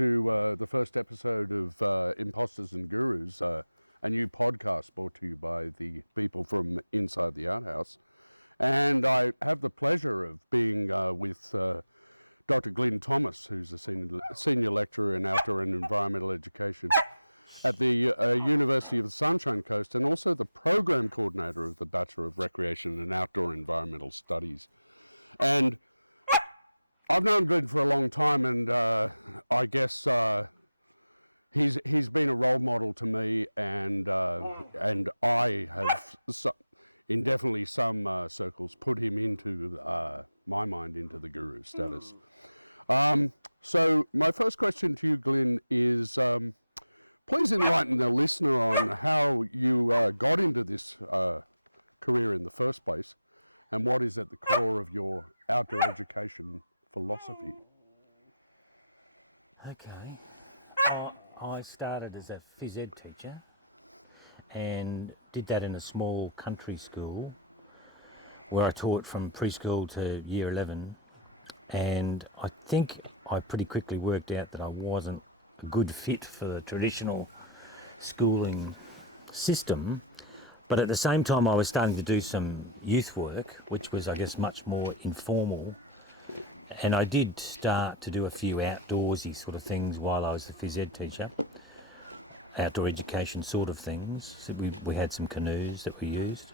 to the first episode of Imposters&Gurus, a new podcast brought to you by the people from inside the OutHaus. And I have the pleasure of being with Dr. Glyn, who's the Senior Lecturer in Natural and Environmental Education at the University of Central Coast, and also the Program Director of the Bachelor of Education in Natural and Environmental Studies. And I've known Glyn for a long time, and I guess he's been a role model to me, and definitely some circles come into my mind in order to do it. So my first question to you is, please go back with a listener on how you got into this career in the first place, and what is at the core of your outdoor education philosophy? Okay. I started as a phys ed teacher and did that in a small country school where I taught from preschool to year 11, and I think I pretty quickly worked out that I wasn't a good fit for the traditional schooling system, but at the same time I was starting to do some youth work, which was, I guess, much more informal. And I did start to do a few outdoorsy sort of things while I was the phys ed teacher, outdoor education sort of things. So we had some canoes that we used.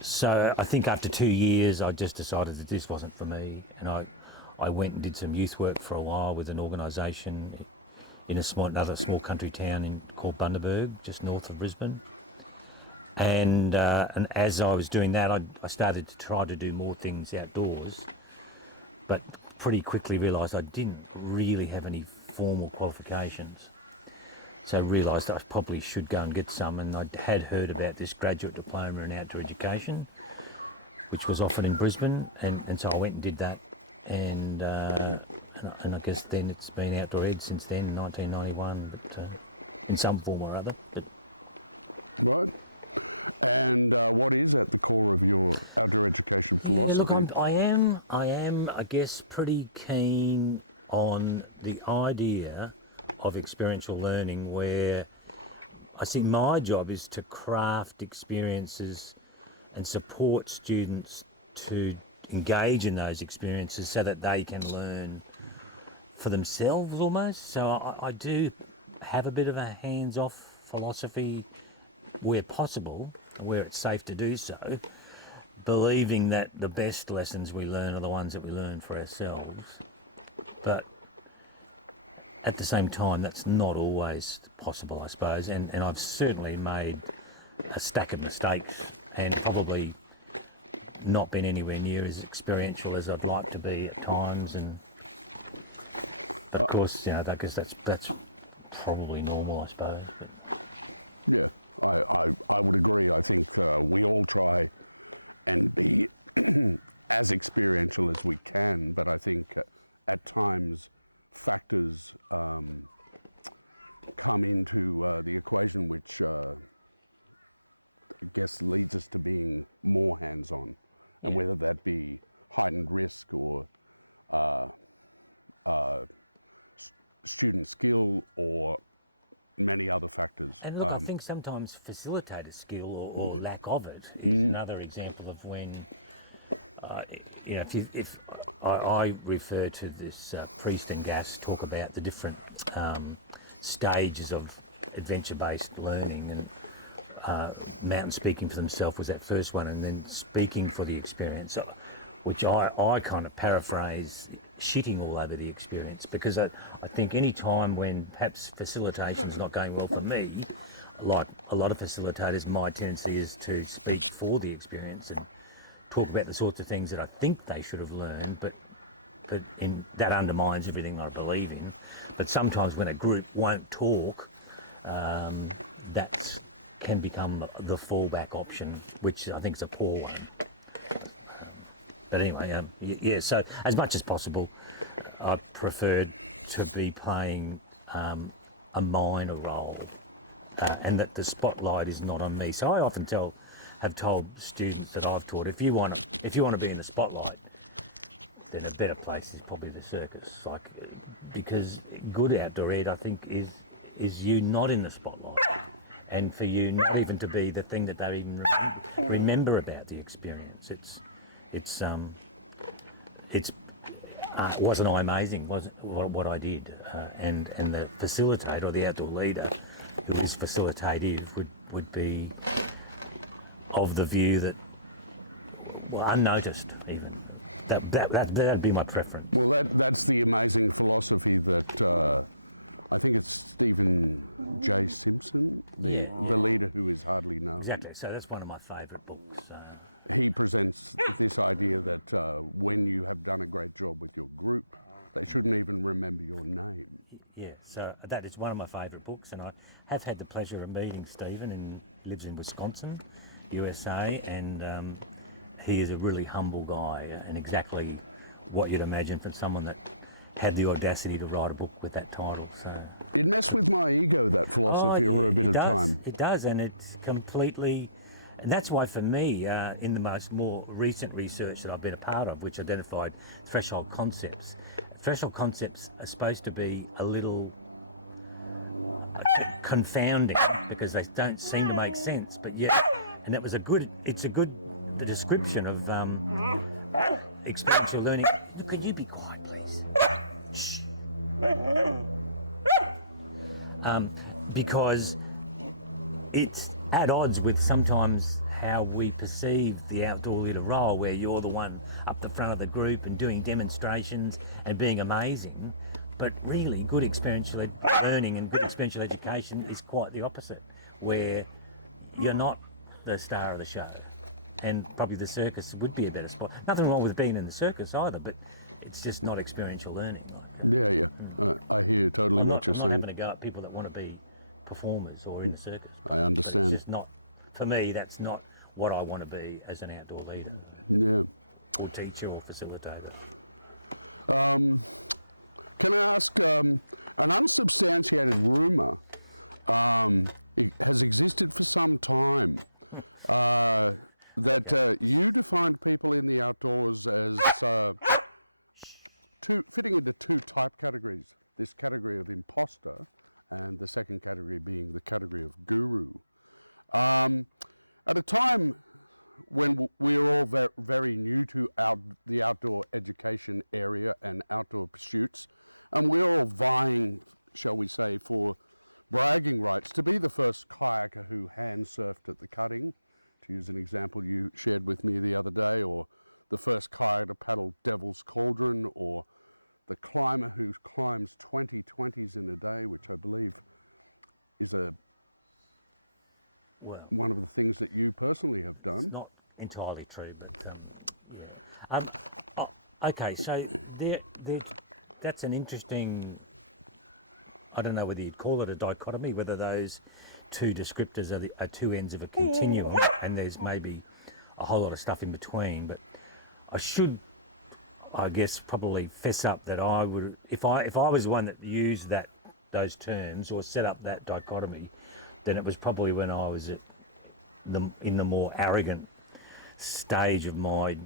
So I think after 2 years, I just decided that this wasn't for me. And I went and did some youth work for a while with an organisation in another small country town called Bundaberg, just north of Brisbane. And as I was doing that, I started to try to do more things outdoors, but pretty quickly realised I didn't really have any formal qualifications. So I realised that I probably should go and get some, and I had heard about this graduate diploma in outdoor education, which was offered in Brisbane, and so I went and did that, and I guess then it's been outdoor ed since then, 1991, but in some form or other. But yeah, look, I am, I guess, pretty keen on the idea of experiential learning, where I think my job is to craft experiences and support students to engage in those experiences so that they can learn for themselves almost. So I do have a bit of a hands-off philosophy where possible, where it's safe to do so, believing that the best lessons we learn are the ones that we learn for ourselves. But at the same time, that's not always possible, I suppose. And I've certainly made a stack of mistakes and probably not been anywhere near as experiential as I'd like to be at times. But of course, I guess that's probably normal, I suppose. But I would agree. I think we all try and be as experiential as we can, but I think at times factors come into the equation which leads us to being more hands-on, whether that be heightened risk or student skill or many other factors. And look, I think sometimes facilitator skill or lack of it is another example of when, if I refer to this Priest and Gass talk about the different stages of adventure-based learning, and Mountain speaking for themselves was that first one, and then speaking for the experience, which I kind of paraphrase shitting all over the experience, because I think any time when perhaps facilitation's not going well for me, like a lot of facilitators, my tendency is to speak for the experience and talk about the sorts of things that I think they should have learned, but that undermines everything I believe in. But sometimes when a group won't talk, that can become the fallback option, which I think is a poor one. But anyway, so as much as possible, I preferred to be playing a minor role, and that the spotlight is not on me. So I often have told students that I've taught, if you want to be in the spotlight, then a better place is probably the circus. Like, because good outdoor ed, I think, is you not in the spotlight, and for you not even to be the thing that they even remember about the experience. Wasn't I amazing? Wasn't what I did? And the facilitator or the outdoor leader, who is facilitative, would be of the view that, well, unnoticed even. That'd be my preference. That's the amazing philosophy that I think it's Stephen J. Simpson. Yeah. Leader who is studying that. Exactly. So that's one of my favourite books. He presents this idea that when you have done a great job with your group, they should even remember your name. Yeah, so that is one of my favourite books, and I have had the pleasure of meeting Stephen. He lives in Wisconsin, USA, and he is a really humble guy, and exactly what you'd imagine from someone that had the audacity to write a book with that title. Oh yeah, it does, and it's completely, and that's why for me, in the more recent research that I've been a part of, which identified threshold concepts are supposed to be a little confounding because they don't seem to make sense, but yet, and it's a good description of experiential learning. Look, could you be quiet, please? Shh. Because it's at odds with sometimes how we perceive the outdoor leader role, where you're the one up the front of the group and doing demonstrations and being amazing. But really, good experiential learning and good experiential education is quite the opposite, where you're not the star of the show. And probably the circus would be a better spot. Nothing wrong with being in the circus either, but it's just not experiential learning. I'm not having to go at people that want to be performers or in the circus, but it's just not, for me, that's not what I want to be as an outdoor leader or teacher or facilitator. Can I ask, an unsubstantiated rumour has existed for some time. Okay. You define people in the outdoors as fitting the two categories. This category of imposter and the second category being the category of guru. At a time when we're all very new to the outdoor education area and outdoor pursuits, and we're all vying, shall we say, for bragging rights to be the first kayaker who hand surfed at the cutting. Use an example you shared with me the other day, or the first kayaker to paddle Devon's Cauldron, or the climber who climbs 2020s in a day, which I believe is Well, one of the things that you personally have done. it's not entirely true, but yeah. Okay, so that's an interesting, I don't know whether you'd call it a dichotomy, whether those two descriptors are two ends of a continuum, and there's maybe a whole lot of stuff in between. But I should, I guess, probably fess up that I would, if I was the one that used those terms or set up that dichotomy, then it was probably when I was in the more arrogant stage of my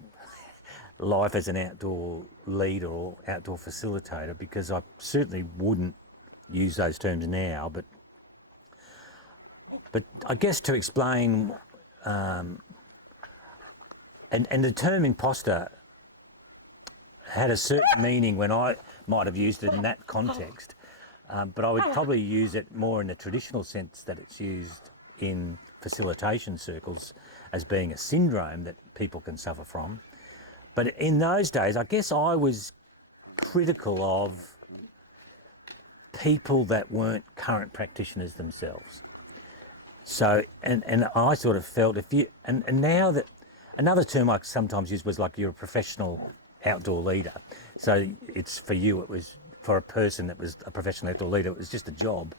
life as an outdoor leader or outdoor facilitator, because I certainly wouldn't use those terms now. But I guess to explain, and the term imposter had a certain meaning when I might have used it in that context, but I would probably use it more in the traditional sense that it's used in facilitation circles as being a syndrome that people can suffer from. But in those days, I guess I was critical of people that weren't current practitioners themselves. So, and I sort of felt and now that, another term I sometimes used was like, you're a professional outdoor leader. So it's for you, it was for a person that was a professional outdoor leader, it was just a job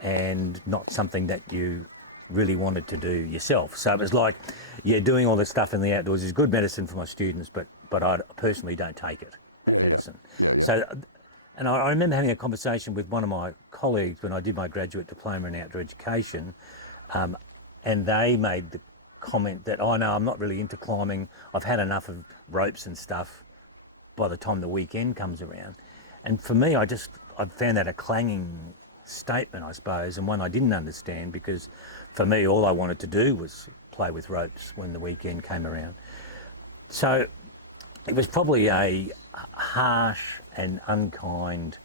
and not something that you really wanted to do yourself. So it was like, yeah, doing all this stuff in the outdoors is good medicine for my students, but I personally don't take it, that medicine. So, and I remember having a conversation with one of my colleagues when I did my graduate diploma in outdoor education, and they made the comment that, oh no, I'm not really into climbing, I've had enough of ropes and stuff, by the time the weekend comes around. And for me, I found that a clanging statement, I suppose, and one I didn't understand, because for me, all I wanted to do was play with ropes when the weekend came around. So it was probably a harsh and unkind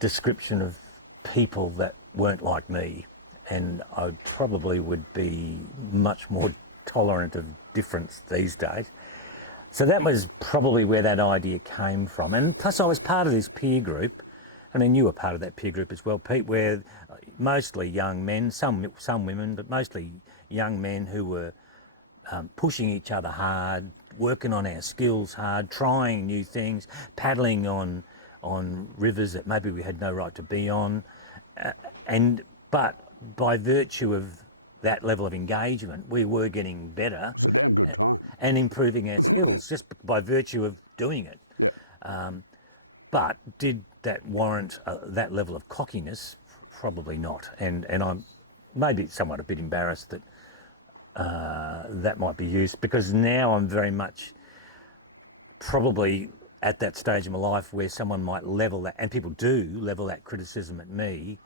description of people that weren't like me, and I probably would be much more tolerant of difference these days. So that was probably where that idea came from. And plus I was part of this peer group. I mean, you were part of that peer group as well, Pete, where mostly young men, some women, but mostly young men who were pushing each other hard, working on our skills hard, trying new things, paddling on rivers that maybe we had no right to be on. But by virtue of that level of engagement, we were getting better and improving our skills just by virtue of doing it. But did that warrant that level of cockiness? Probably not. And I'm maybe somewhat a bit embarrassed that that might be used, because now I'm very much probably at that stage of my life where someone might level that, and people do level that criticism at me,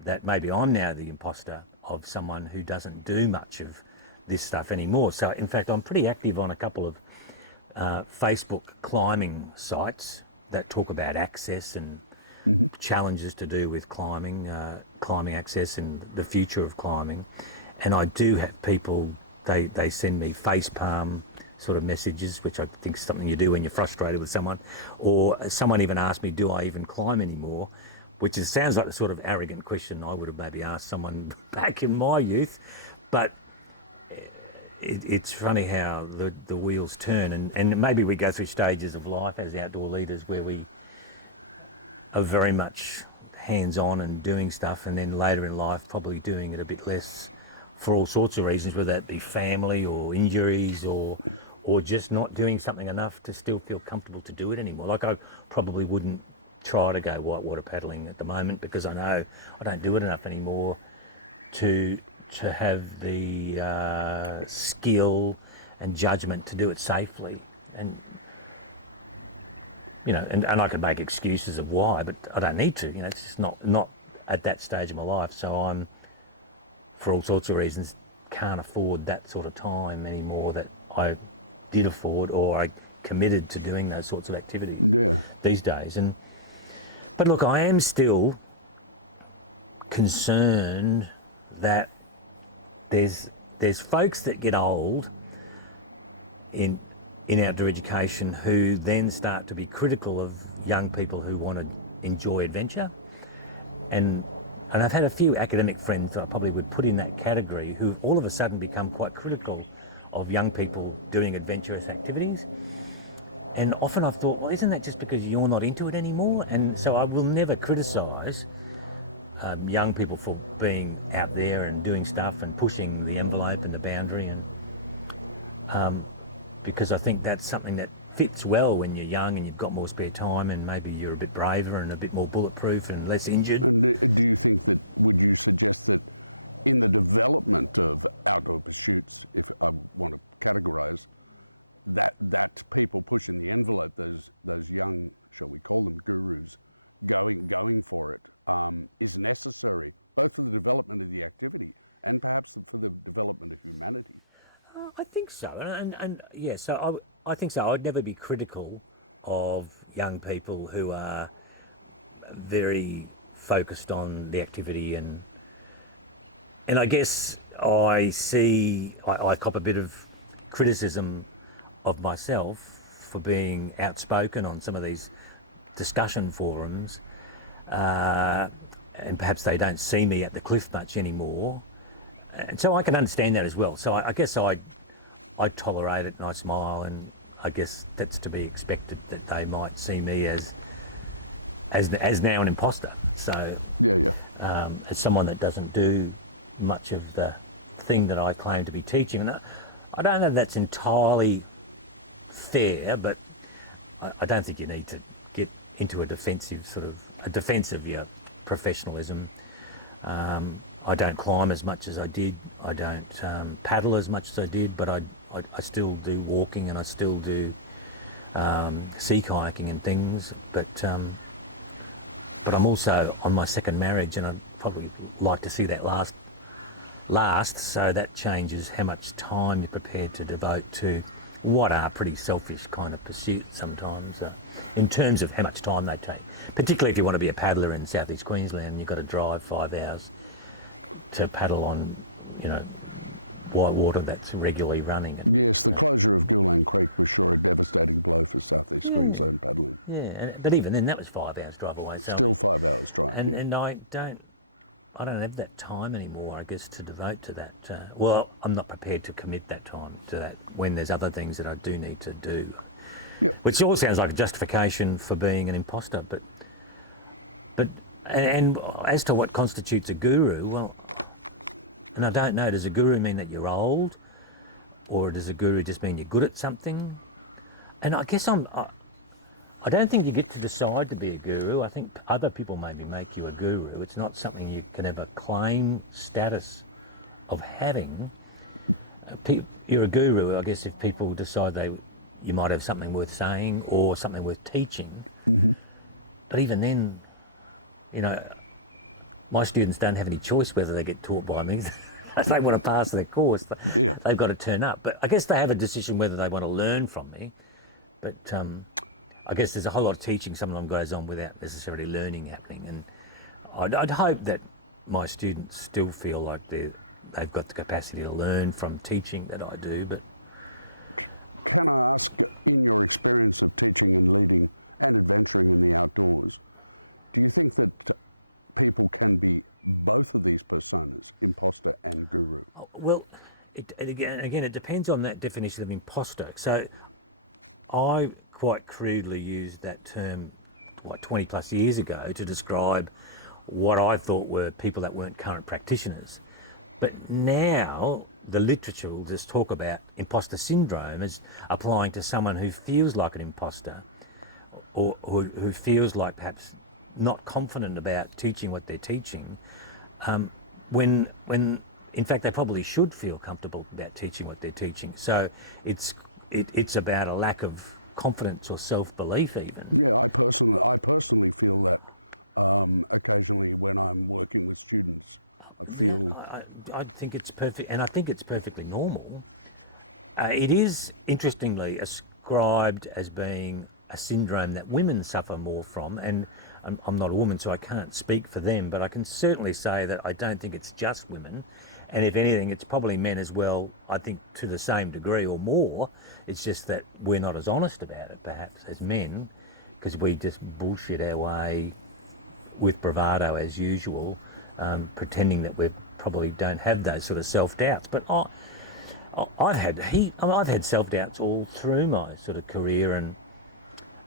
that maybe I'm now the imposter of someone who doesn't do much of this stuff anymore. So in fact, I'm pretty active on a couple of Facebook climbing sites that talk about access and challenges to do with climbing access and the future of climbing. And I do have people, they send me facepalm sort of messages, which I think is something you do when you're frustrated with someone. Or someone even asked me, do I even climb anymore? Which sounds like the sort of arrogant question I would have maybe asked someone back in my youth. But it's funny how the wheels turn, and maybe we go through stages of life as outdoor leaders where we are very much hands-on and doing stuff, and then later in life probably doing it a bit less for all sorts of reasons, whether that be family or injuries or just not doing something enough to still feel comfortable to do it anymore. Like I probably wouldn't try to go whitewater paddling at the moment because I know I don't do it enough anymore to have the skill and judgment to do it safely. And you know, and I could make excuses of why, but I don't need to. You know, it's just not at that stage of my life. So I'm, for all sorts of reasons, can't afford that sort of time anymore that I did afford, or I committed to doing those sorts of activities these days. But look, I am still concerned that there's folks that get old in outdoor education who then start to be critical of young people who want to enjoy adventure. And I've had a few academic friends that I probably would put in that category who all of a sudden become quite critical of young people doing adventurous activities. And often I've thought, well, isn't that just because you're not into it anymore? And so I will never criticise young people for being out there and doing stuff and pushing the envelope and the boundary, and because I think that's something that fits well when you're young and you've got more spare time and maybe you're a bit braver and a bit more bulletproof and less injured. Do you think that you suggest that in the development of outdoor pursuits, if categorised, that people pushing the envelope, those young, shall we call them gurus, going for it, is necessary, both for the development of the activity and perhaps for the development of humanity? I think so, and yeah, so I think so. I'd never be critical of young people who are very focused on the activity, and I guess I cop a bit of criticism of myself for being outspoken on some of these discussion forums, and perhaps they don't see me at the cliff much anymore. And so I can understand that as well. So I guess I tolerate it and I smile, and I guess that's to be expected, that they might see me as now an imposter. So as someone that doesn't do much of the thing that I claim to be teaching, and I don't know if that's entirely fair, but I don't think you need to get into a defence of your professionalism. I don't climb as much as I did. I don't paddle as much as I did, but I still do walking, and I still do sea kayaking and things, but I'm also on my second marriage, and I'd probably like to see that last, so that changes how much time you're prepared to devote to what are pretty selfish kind of pursuits sometimes, in terms of how much time they take. Particularly if you want to be a paddler in southeast Queensland and you've got to drive 5 hours to paddle on, white water that's regularly running. Yeah, but even then that was 5 hours drive away. So, and I don't have that time anymore, I guess, to devote to that. Well, I'm not prepared to commit that time to that when there's other things that I do need to do, which all sounds like a justification for being an imposter. But as to what constitutes a guru, well, and I don't know, does a guru mean that you're old, or does a guru just mean you're good at something? And I guess I don't think you get to decide to be a guru. I think other people maybe make you a guru. It's not something you can ever claim status of having. You're a guru, I guess, if people decide you might have something worth saying or something worth teaching. But even then, my students don't have any choice whether they get taught by me. If they want to pass their course, they've got to turn up. But I guess they have a decision whether they want to learn from me. But I guess there's a whole lot of teaching sometimes goes on without necessarily learning happening. And I'd hope that my students still feel like they've got the capacity to learn from teaching that I do. But I want to ask, in your experience of teaching and leading and adventuring in the outdoors, do you think that people can be both of these personas, imposter and guru? Well, again, it depends on that definition of imposter. So I quite crudely used that term 20 plus years ago to describe what I thought were people that weren't current practitioners. But now the literature will just talk about imposter syndrome as applying to someone who feels like an imposter, or who feels like perhaps not confident about teaching what they're teaching, when in fact they probably should feel comfortable about teaching what they're teaching. So it's about a lack of confidence or self-belief even. Yeah, I personally feel that occasionally when I'm working with students. I think it's perfect, and I think it's perfectly normal. It is interestingly ascribed as being a syndrome that women suffer more from, and I'm not a woman so I can't speak for them, but I can certainly say that I don't think it's just women. And if anything, it's probably men as well, I think, to the same degree or more. It's just that we're not as honest about it, perhaps, as men, because we just bullshit our way with bravado as usual, pretending that we probably don't have those sort of self-doubts. But I've had self-doubts all through my sort of career,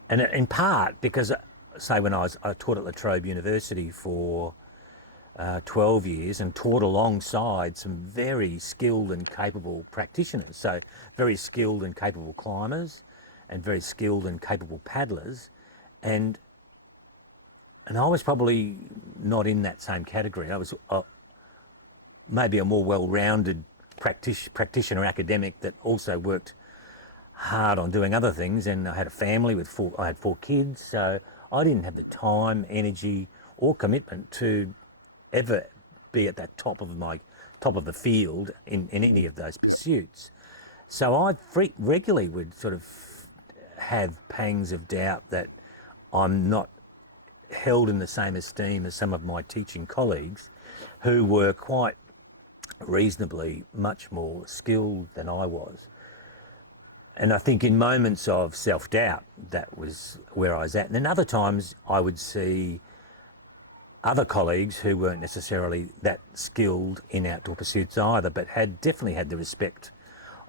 and in part because, say, when I taught at La Trobe University for 12 years and taught alongside some very skilled and capable practitioners, so very skilled and capable climbers and very skilled and capable paddlers, and I was probably not in that same category. I was maybe a more well-rounded practitioner academic that also worked hard on doing other things, and I had a family I had 4 kids, so I didn't have the time, energy or commitment to ever be at that top of the field in any of those pursuits. So I regularly would sort of have pangs of doubt that I'm not held in the same esteem as some of my teaching colleagues who were quite reasonably much more skilled than I was. And I think in moments of self-doubt, that was where I was at. And then other times I would see other colleagues who weren't necessarily that skilled in outdoor pursuits either, but definitely had the respect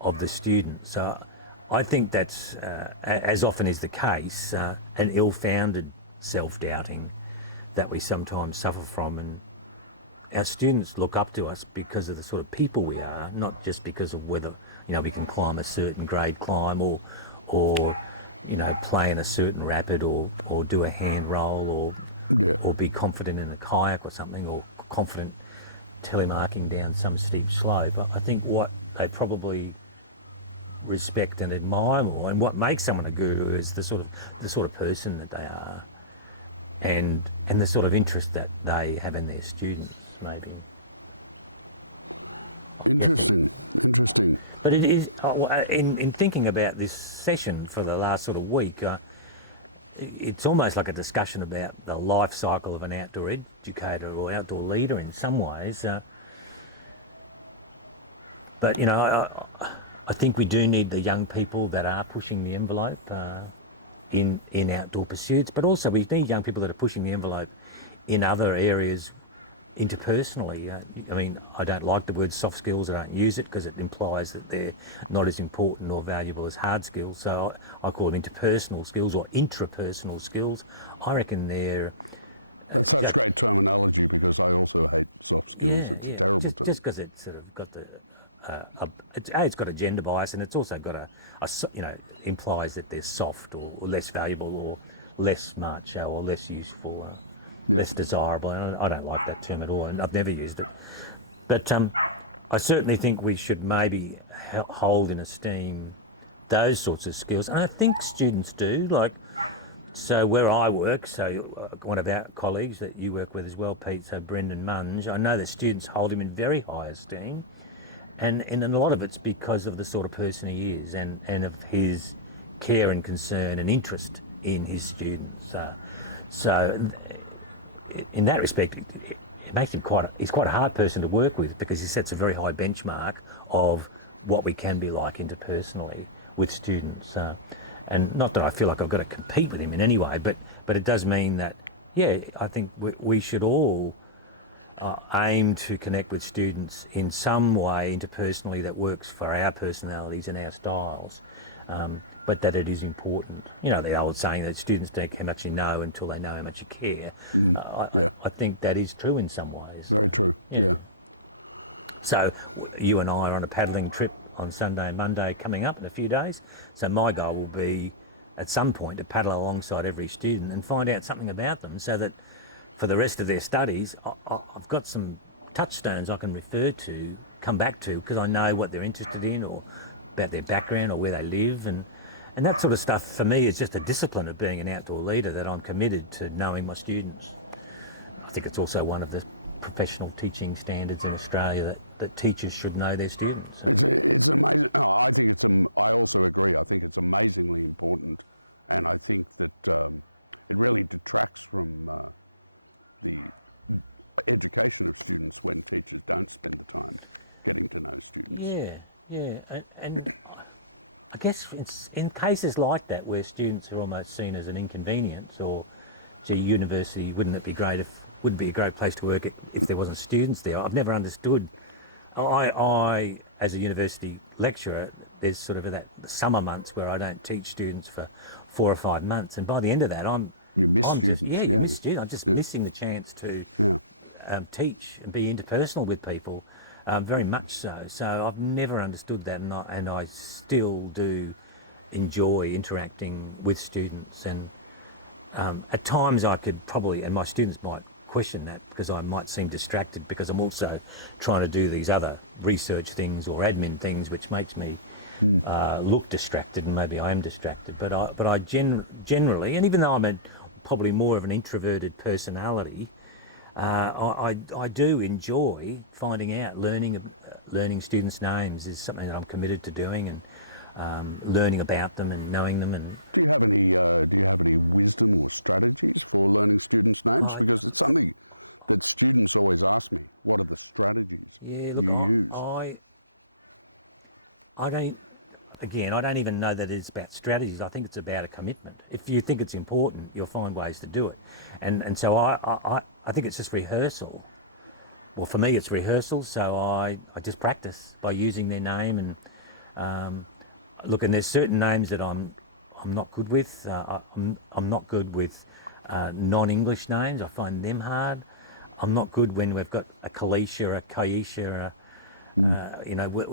of the student. So I think that's, as often is the case, an ill-founded self-doubting that we sometimes suffer from. And our students look up to us because of the sort of people we are, not just because of whether, we can climb a certain grade climb or play in a certain rapid or do a hand roll or be confident in a kayak or something, or confident telemarking down some steep slope. I think what they probably respect and admire more, and what makes someone a guru is the sort of person that they are, and the sort of interest that they have in their students, maybe. I'm guessing. But it is, in thinking about this session for the last sort of week, it's almost like a discussion about the life cycle of an outdoor educator or outdoor leader in some ways. But, you know, I think we do need the young people that are pushing the envelope in outdoor pursuits, but also we need young people that are pushing the envelope in other areas interpersonally. I mean, I don't like the word soft skills. I don't use it because it implies that they're not as important or valuable as hard skills. So I call them interpersonal skills or intrapersonal skills. I reckon they're just, terminology because I also hate soft skills. yeah. Just because it's sort of got the it's got a gender bias, and it's also got a implies that they're soft or less valuable or less macho or less useful. Less desirable, and I don't like that term at all, and I've never used it. But I certainly think we should maybe hold in esteem those sorts of skills, and I think students do. Like, so where I work, so one of our colleagues that you work with as well, Pete, so Brendan Munge, I know that students hold him in very high esteem, and a lot of it's because of the sort of person he is, and of his care and concern and interest in his students. So in that respect, it makes him he's quite a hard person to work with, because he sets a very high benchmark of what we can be like interpersonally with students. And not that I feel like I've got to compete with him in any way, but it does mean that, yeah, I think we should all aim to connect with students in some way interpersonally that works for our personalities and our styles. But that it is important. You know, the old saying that students don't care how much you know until they know how much you care. I think that is true in some ways. Yeah. So you and I are on a paddling trip on Sunday and Monday coming up in a few days. So my goal will be at some point to paddle alongside every student and find out something about them, so that for the rest of their studies, I've got some touchstones I can refer to, come back to, because I know what they're interested in or about their background or where they live. And that sort of stuff, for me, is just a discipline of being an outdoor leader, that I'm committed to knowing my students. I think it's also one of the professional teaching standards in Australia that teachers should know their students. It's amazing. I also agree. I think it's amazingly important, and I think that it really detracts from education of students when teachers don't spend time getting to know students. Yeah. And I guess in cases like that, where students are almost seen as an inconvenience, or, gee, university, wouldn't it be great wouldn't be a great place to work if there wasn't students there? I've never understood. I as a university lecturer, there's sort of that summer months where I don't teach students for 4 or 5 months, and by the end of that, I'm just, you miss students. I'm just missing the chance to teach and be interpersonal with people. Very much so. So I've never understood that, and I still do enjoy interacting with students. And at times I could probably, and my students might question that, because I might seem distracted, because I'm also trying to do these other research things or admin things, which makes me look distracted, and maybe I am distracted. But I generally, and even though I'm probably more of an introverted personality, I do enjoy finding out, learning students' names is something that I'm committed to doing, and learning about them and knowing them. And Do you have any wisdom or strategies for learning students? Students always ask me, what are the strategies? Yeah, look, I don't. Again, I don't even know that it's about strategies. I think it's about a commitment. If you think it's important, you'll find ways to do it. And so I think it's just rehearsal. Well, for me, it's rehearsal. So I just practice by using their name. And look, and there's certain names that I'm not good with. I'm not good with non-English names. I find them hard. I'm not good when we've got a Kalisha, a Kaisha,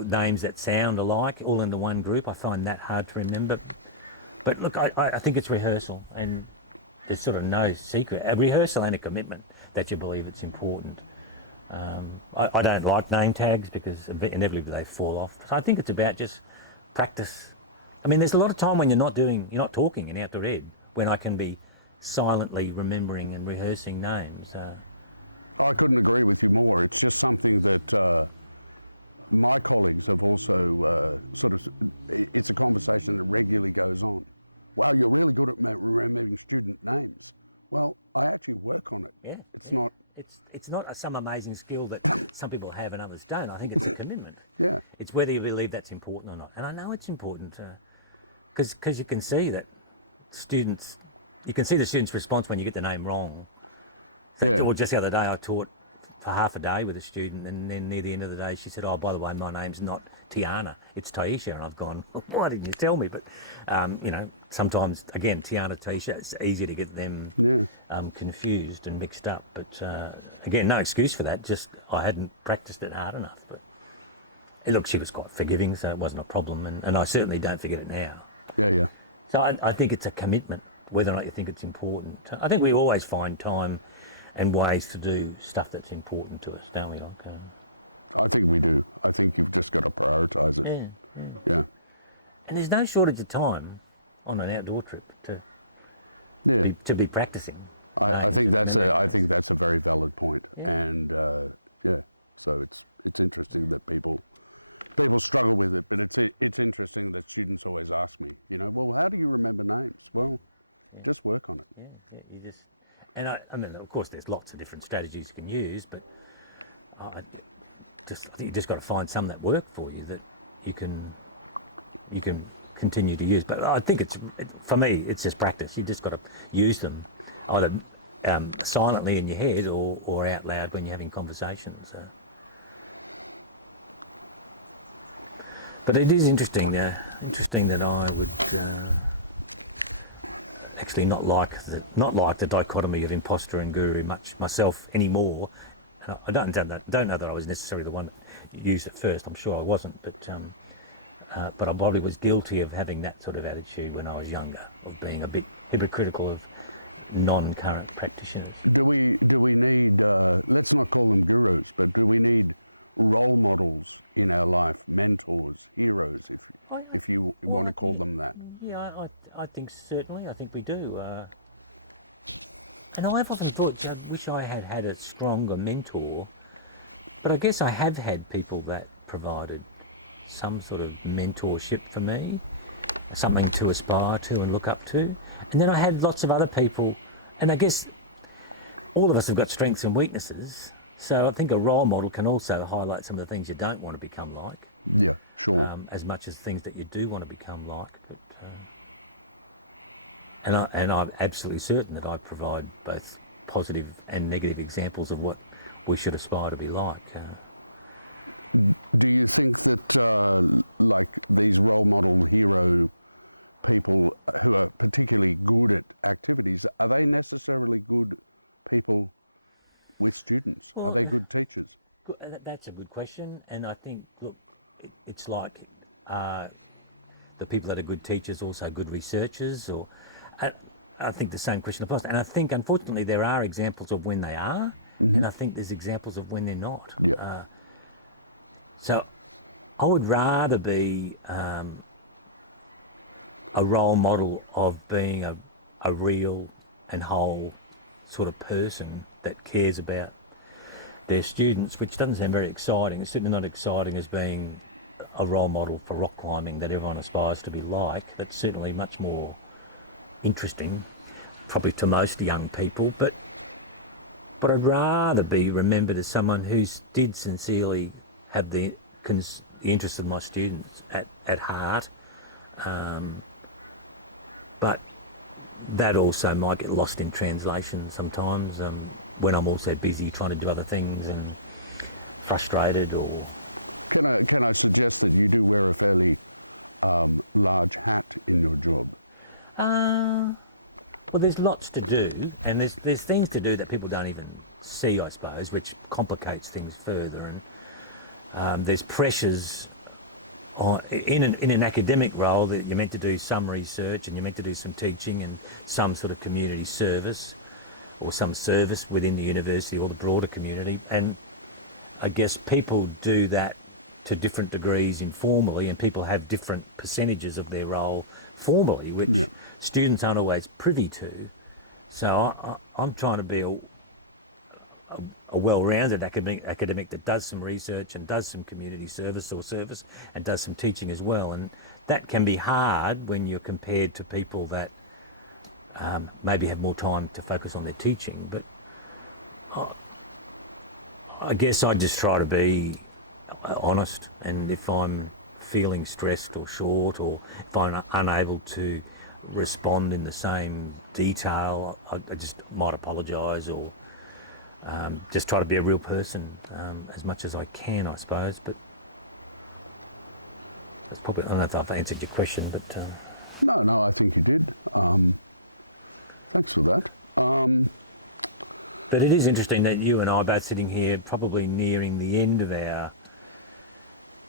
names that sound alike, all into one group. I find that hard to remember. But look, I think it's rehearsal, and there's sort of no secret. A rehearsal and a commitment that you believe it's important. I don't like name tags, because inevitably they fall off. So I think it's about just practice. I mean, there's a lot of time when you're not talking in outdoor ed, when I can be silently remembering and rehearsing names. I couldn't agree with you more. It's just something that my colleagues have also sort of, it's a conversation that regularly goes on. Well, I'm really good at remembering student names. Well, I actually work on it. It's not some amazing skill that some people have and others don't. I think it's a commitment. It's whether you believe that's important or not. And I know it's important because you can see that you can see the student's response when you get the name wrong. So, or just the other day, I taught for half a day with a student, and then near the end of the day, she said, "Oh, by the way, my name's not Tiana, it's Taisha." And I've gone, well, "Why didn't you tell me?" But sometimes again, Tiana, Taisha, it's easy to get them confused and mixed up. But again, no excuse for that. Just I hadn't practiced it hard enough. But look, she was quite forgiving, so it wasn't a problem, and I certainly don't forget it now. So I think it's a commitment, whether or not you think it's important. I think we always find time and ways to do stuff that's important to us, don't we? Like, I think we do. I think we've just got to prioritise it. Yeah. And there's no shortage of time on an outdoor trip to be practicing names and remembering names. I think that's a very valid point. Yeah. And, so it's interesting that people struggle with it, but it's interesting that students always ask me, well, how do you remember names? Well, just work on it. Yeah, you just... And I mean, of course, there's lots of different strategies you can use, but I think you just got to find some that work for you that you can continue to use. But I think for me, it's just practice. You just got to use them either silently in your head or out loud when you're having conversations. But it is interesting that I would actually not like the dichotomy of imposter and guru much myself anymore. And I don't know that I was necessarily the one that used it first. I'm sure I wasn't, but I probably was guilty of having that sort of attitude when I was younger, of being a bit hypocritical of non-current practitioners. Do we need, let's not call them gurus, but do we need role models in our life, mentors, heroes? I think certainly. I think we do. And I've often thought, I wish I had had a stronger mentor, but I guess I have had people that provided some sort of mentorship for me, something to aspire to and look up to. And then I had lots of other people, and I guess all of us have got strengths and weaknesses. So I think a role model can also highlight some of the things you don't want to become like, as much as things that you do want to become like. But and I'm absolutely certain that I provide both positive and negative examples of what we should aspire to be like. Do you think that like these role model hero people, like particularly good at activities, are they necessarily good people with students? Well, good teachers? That's a good question, and I think, look, it's like the people that are good teachers also good researchers, or I think the same question applies. And I think, unfortunately, there are examples of when they are, and I think there's examples of when they're not. So I would rather be a role model of being a real and whole sort of person that cares about their students, which doesn't sound very exciting. It's certainly not exciting as being a role model for rock climbing that everyone aspires to be like. That's certainly much more interesting, probably to most young people, but I'd rather be remembered as someone who did sincerely have the interest of my students at heart, but that also might get lost in translation sometimes when I'm also busy trying to do other things and frustrated or... Can I suggest that you wear a fairly large hat in your job? Well, there's lots to do, and there's things to do that people don't even see, I suppose, which complicates things further. And there's pressures in an academic role that you're meant to do some research and you're meant to do some teaching and some sort of community service or some service within the university or the broader community. And I guess people do that to different degrees informally, and people have different percentages of their role formally, which students aren't always privy to. So I'm trying to be a well-rounded academic that does some research and does some community service and does some teaching as well. And that can be hard when you're compared to people that maybe have more time to focus on their teaching. But I guess I just try to be honest, and if I'm feeling stressed or short, or if I'm unable to respond in the same detail, I just might apologise, or just try to be a real person as much as I can, I suppose. But that's probably, I don't know if I've answered your question, but but it is interesting that you and I are both sitting here probably nearing the end of our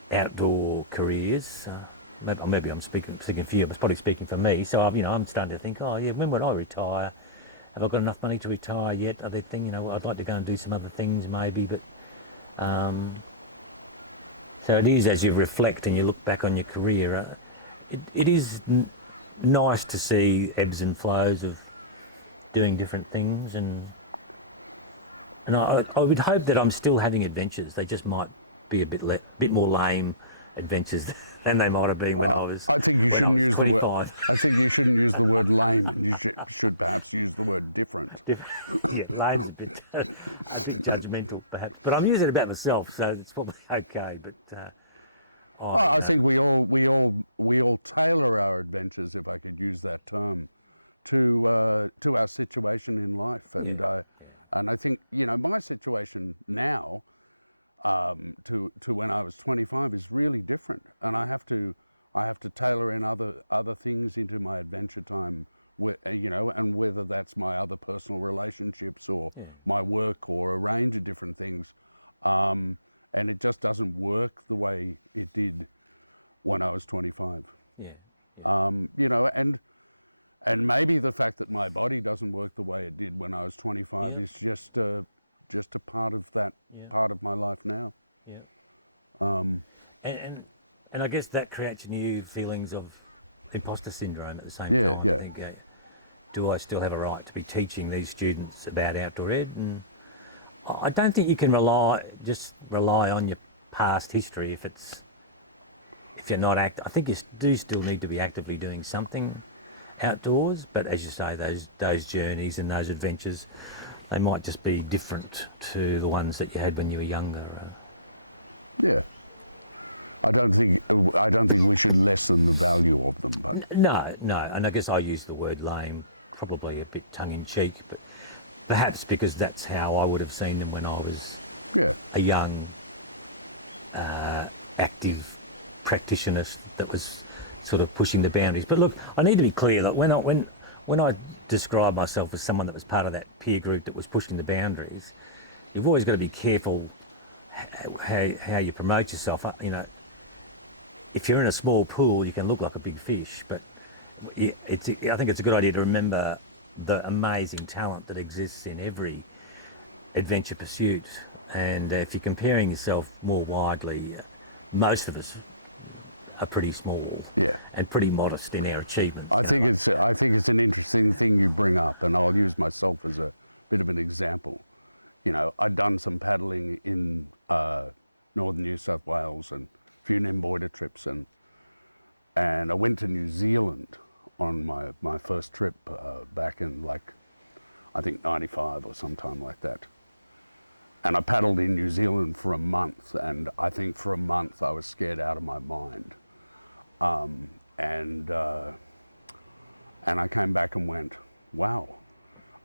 outdoor careers. Maybe I'm speaking for you, but probably speaking for me. So I'm starting to think, oh yeah, when would I retire? Have I got enough money to retire yet? Are there things, I'd like to go and do some other things maybe, but so it is, as you reflect and you look back on your career, it is nice to see ebbs and flows of doing different things, and I would hope that I'm still having adventures. They just might be a bit more lame adventures than they might have been when I was 25. Yeah, lame's a bit judgmental perhaps, but I'm using it about myself, so it's probably okay. But we all tailor our adventures, if I could use that term, to our situation in life. Yeah. And I think my situation now to when I was 25 is really different, and I have to tailor in other things into my adventure time. And whether that's my other personal relationships or my work or a range of different things, and it just doesn't work the way it did when I was 25. Yeah. And maybe the fact that my body doesn't work the way it did when I was 25 is just a part of that part of my life now. Yeah. And I guess that creates new feelings of imposter syndrome at the same time. You think, do I still have a right to be teaching these students about outdoor ed? And I don't think you can rely on your past history if you're not I think you do still need to be actively doing something outdoors. But as you say, those journeys and those adventures, they might just be different to the ones that you had when you were younger. No, and I guess I use the word lame probably a bit tongue-in-cheek, but perhaps because that's how I would have seen them when I was a young, active practitioner that was sort of pushing the boundaries. But look, I need to be clear that when I describe myself as someone that was part of that peer group that was pushing the boundaries, you've always got to be careful how you promote yourself. If you're in a small pool, you can look like a big fish, but I think it's a good idea to remember the amazing talent that exists in every adventure pursuit. And if you're comparing yourself more widely, most of us are pretty small and pretty modest in our achievements. I think it's an interesting thing you bring up, and I'll use myself as a bit of an example. I've done some paddling in northern New South Wales and been on border trips, and I went to New Zealand on my first trip back in I think 95 or something like that. And I paddled in New Zealand for a month, and I think for a month I was scared out of my mind. And I came back and went, wow,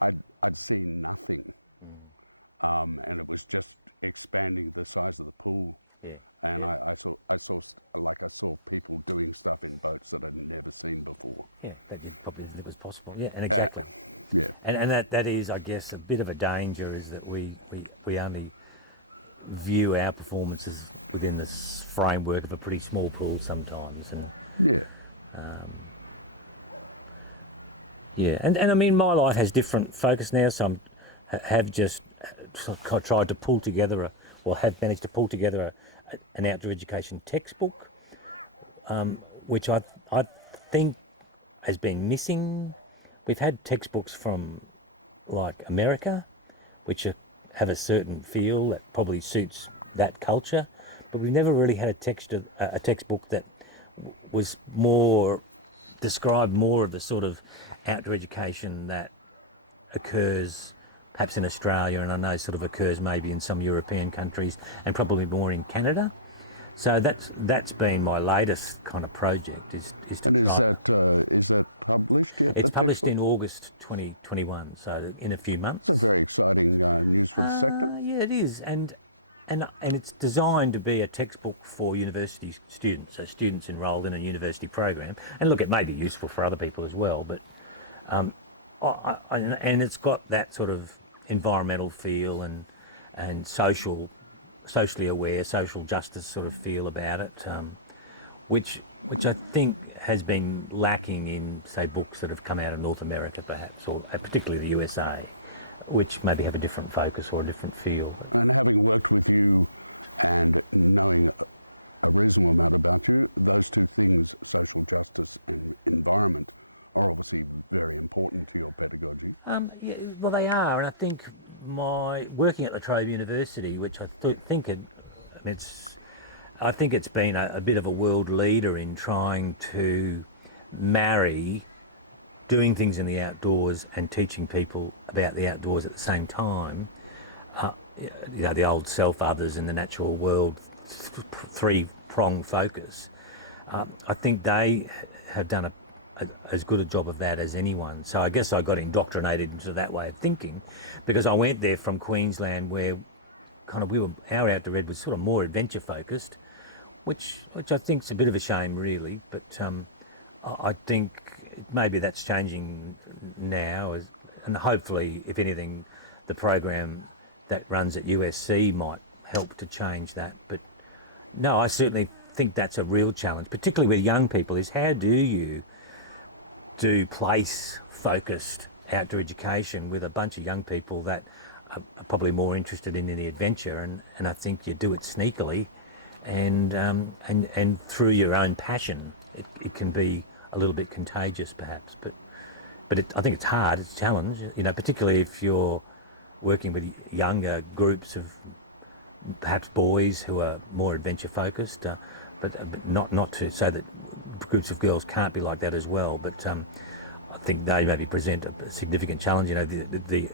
I'd seen nothing. And it was just expanding the size of the pool. Yeah. I saw people doing stuff in boats that I'd never seen before. Yeah, that you probably didn't think was possible. Yeah, and exactly. And that is, I guess, a bit of a danger, is that we only view our performances within this framework of a pretty small pool sometimes. And and I mean, my life has different focus now, so have just tried to pull together have managed to pull together an outdoor education textbook, which I think has been missing. We've had textbooks from like America, which have a certain feel that probably suits that culture, but we've never really had a textbook that was more described more of the sort of outdoor education that occurs perhaps in Australia, and I know sort of occurs maybe in some European countries and probably more in Canada. So that's been my latest kind of project is to try to. It's published in August 2021, so in a few months. Yeah, it is, and it's designed to be a textbook for university students, so students enrolled in a university program. And look, it may be useful for other people as well, but and it's got that sort of environmental feel and socially aware, social justice sort of feel about it, which I think has been lacking in, say, books that have come out of North America, perhaps, or particularly the USA, which maybe have a different focus or a different feel. But those two things, social justice and environment, are obviously very important to your pedagogy. Yeah, well, they are, and I think my working at La Trobe University, which I think I think it's been a bit of a world leader in trying to marry doing things in the outdoors and teaching people about the outdoors at the same time. The old self, others, and the natural world three-pronged focus. I think they have done as good a job of that as anyone. So I guess I got indoctrinated into that way of thinking, because I went there from Queensland, where kind of our outdoor ed was sort of more adventure focused, which I think is a bit of a shame, really. But I think maybe that's changing now, and hopefully, if anything, the program that runs at USC might help to change that. But no, I certainly think that's a real challenge, particularly with young people, is how do you do place-focused outdoor education with a bunch of young people that are probably more interested in the adventure, and I think you do it sneakily and through your own passion. It can be a little bit contagious, perhaps, but I think it's hard, it's a challenge, particularly if you're working with younger groups of perhaps boys who are more adventure focused, but not to say that groups of girls can't be like that as well. But I think they maybe present a significant challenge. The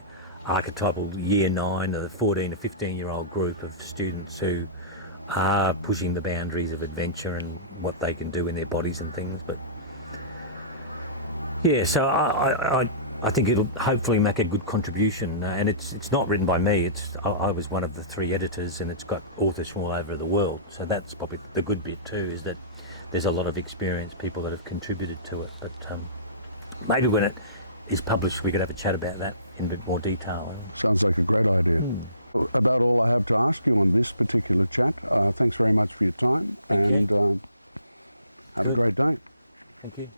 archetypal year 9 or the 14 or 15-year-old group of students who are pushing the boundaries of adventure and what they can do in their bodies and things. But yeah, so I think it'll hopefully make a good contribution, and it's not written by me. I was one of the 3 editors, and it's got authors from all over the world. So that's probably the good bit too, is that there's a lot of experienced people that have contributed to it. But maybe when it is published, we could have a chat about that in a bit more detail. Sounds like a great idea. About all I have to ask you on this particular chat. Thanks very much for your time. Thank you. Good. Thank you.